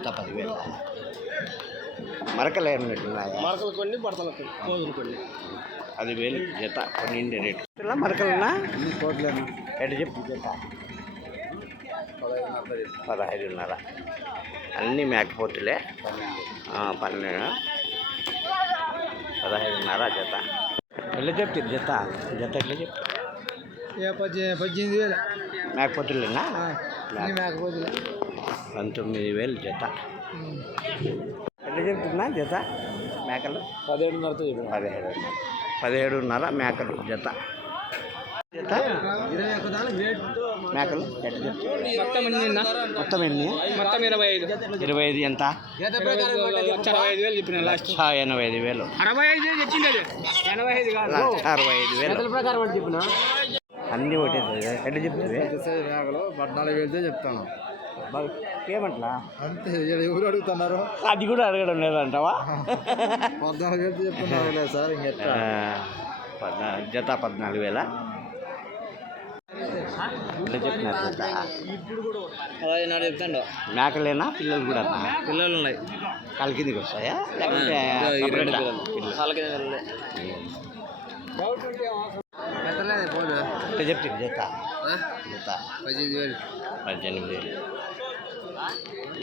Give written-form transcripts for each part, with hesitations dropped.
జత 10,000. మరకలు ఏమన్నట్టున్నాయా? మరకలు కొన్ని బడతలు కోదులు కొన్ని 10,000 జత కొన్నిండి రేటు. ఇలా మరకలున్నా కోట్లేనా ఎటు చెప్పు జత 15,500. అన్నీ మేకపోతులే 12 15,500 జత. ఎట్లా చెప్తారు జత జత ఎట్లా చెప్తారు? 18,000 మేకపోతులేనా? మేకపోతులే 19,000 జత. ఎట్లా చెప్తున్నా జత మేకలు? 17,500 17,500 మేకలు జత. జత మేకలు ఎట్లా చెప్తారు? మొత్తం ఎన్ని? మొత్తం 25 ఎంత? 65,000 చెప్పిన 85,000. 65,000 ప్రకారం చెప్పిన అన్నీ ఒకటే ఎట్లా చెప్తుంది? మేకలు 14,000 చెప్తాను. ఏమంటా అంతే ఎవరు అడుగుతున్నారు? అది కూడా అడగడం లేదంటావా? 14,000 చెప్తున్నారు సార్. ఇంకెట్లా జత 14,000 ఇట్లా చెప్పినారు జత. 16,000 చెప్తాడు. మేకలేనా పిల్లలు కూడా? పిల్లలు ఉన్నాయి. కాలు కిందికి వస్తాయా లేకపోతే ఎట్లా చెప్తుంది జత? జత 18,000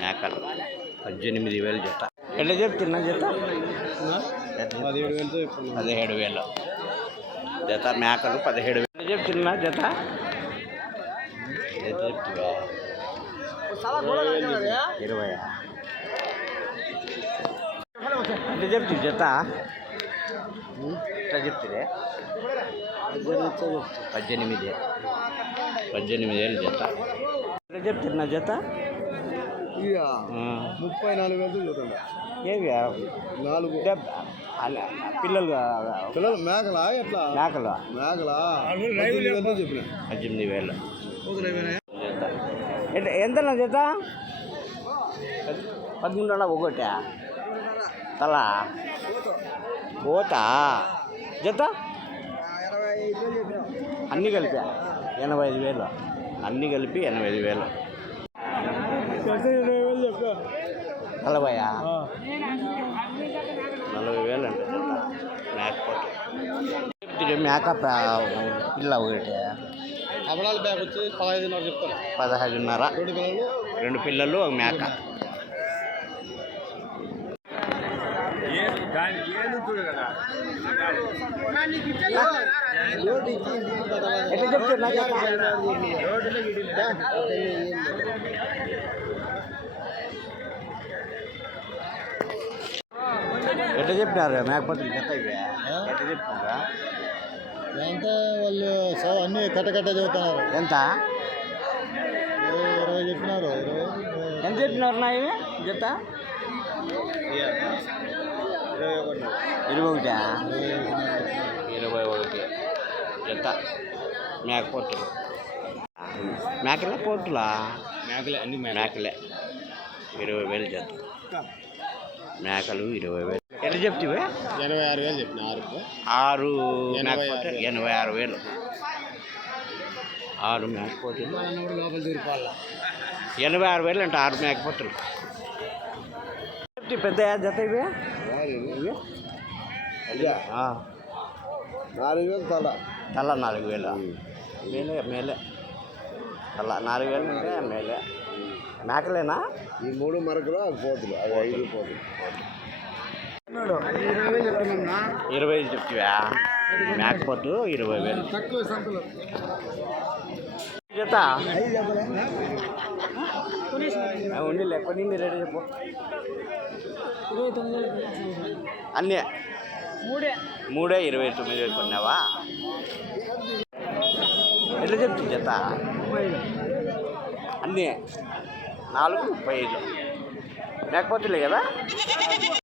మేకలు 18,000 జత. ఎట్లా చెప్తున్నా జత? 17,000 జత మేకలు 17,000 చెప్తున్నా జత. ఎంత చెప్తువా? 20. ఎట్లా చెప్తుంది జత? ఎట్లా చెప్తుంది? 18,000 జత. ఎట్లా చెప్తున్నా జత? 34,000 చూడండి. ఏవి 4 పిల్లలు మేకలా? ఎట్లా మేకలు మేకలా? చెప్పిన 18,000 జత. ఎంత జత? 13,000 ఒకటే తల పోతా జత అన్నీ కలిపి 85,000. అన్నీ కలిపి 85,000. 40,000 అంటే జత మేకపోతే. మేక పిల్ల ఒకటి అబడాల బ్యాగ్ వచ్చి 15,000 చెప్తాను. 15,500. 2 పిల్లలు ఒక మేక. ఎట్లా చెప్తున్నా? ఎట్లా చెప్పినారు మేకపోతులు జత ఇవి? ఎట్లా చెప్తున్నారా? ఎంత వాళ్ళు అన్నీ కట్ట చెబుతున్నారు. ఎంత 20 చెప్పినారు. ఎంత చెప్పినారు నా ఇవి జత? 21. 21 జత మేకపోతులు. మేకలే పోతులా? మేకలే అన్ని మేకలే 20,000 జత. మేకలు 20,000. ఎట్లా చెప్తివే? 86,000 చెప్పిన. 6 మేకపోతే 86,000. 6 మేకపోతులు లోపల దూరిపోవాల 86,000 అంటే 6 మేకపోతులు. పెద్ద జత ఇవి? 4,000 తల. తల 4,000 మేలే తల 4,000 అంటే మేలే. మేకలేనా? ఈ 3 మరకలు పోతులు. అవి 5 పోతులు. 20 చెప్తివా? మేకపోతు 20,000 తక్కువ సంతలో జత. ఉండి కొన్ని రేటు చెప్పు. అన్నీ 3 29,000 కొన్నావా? ఎట్లా చెప్తుంది జత? అన్నీ 4 35 మేకపోతులే కదా?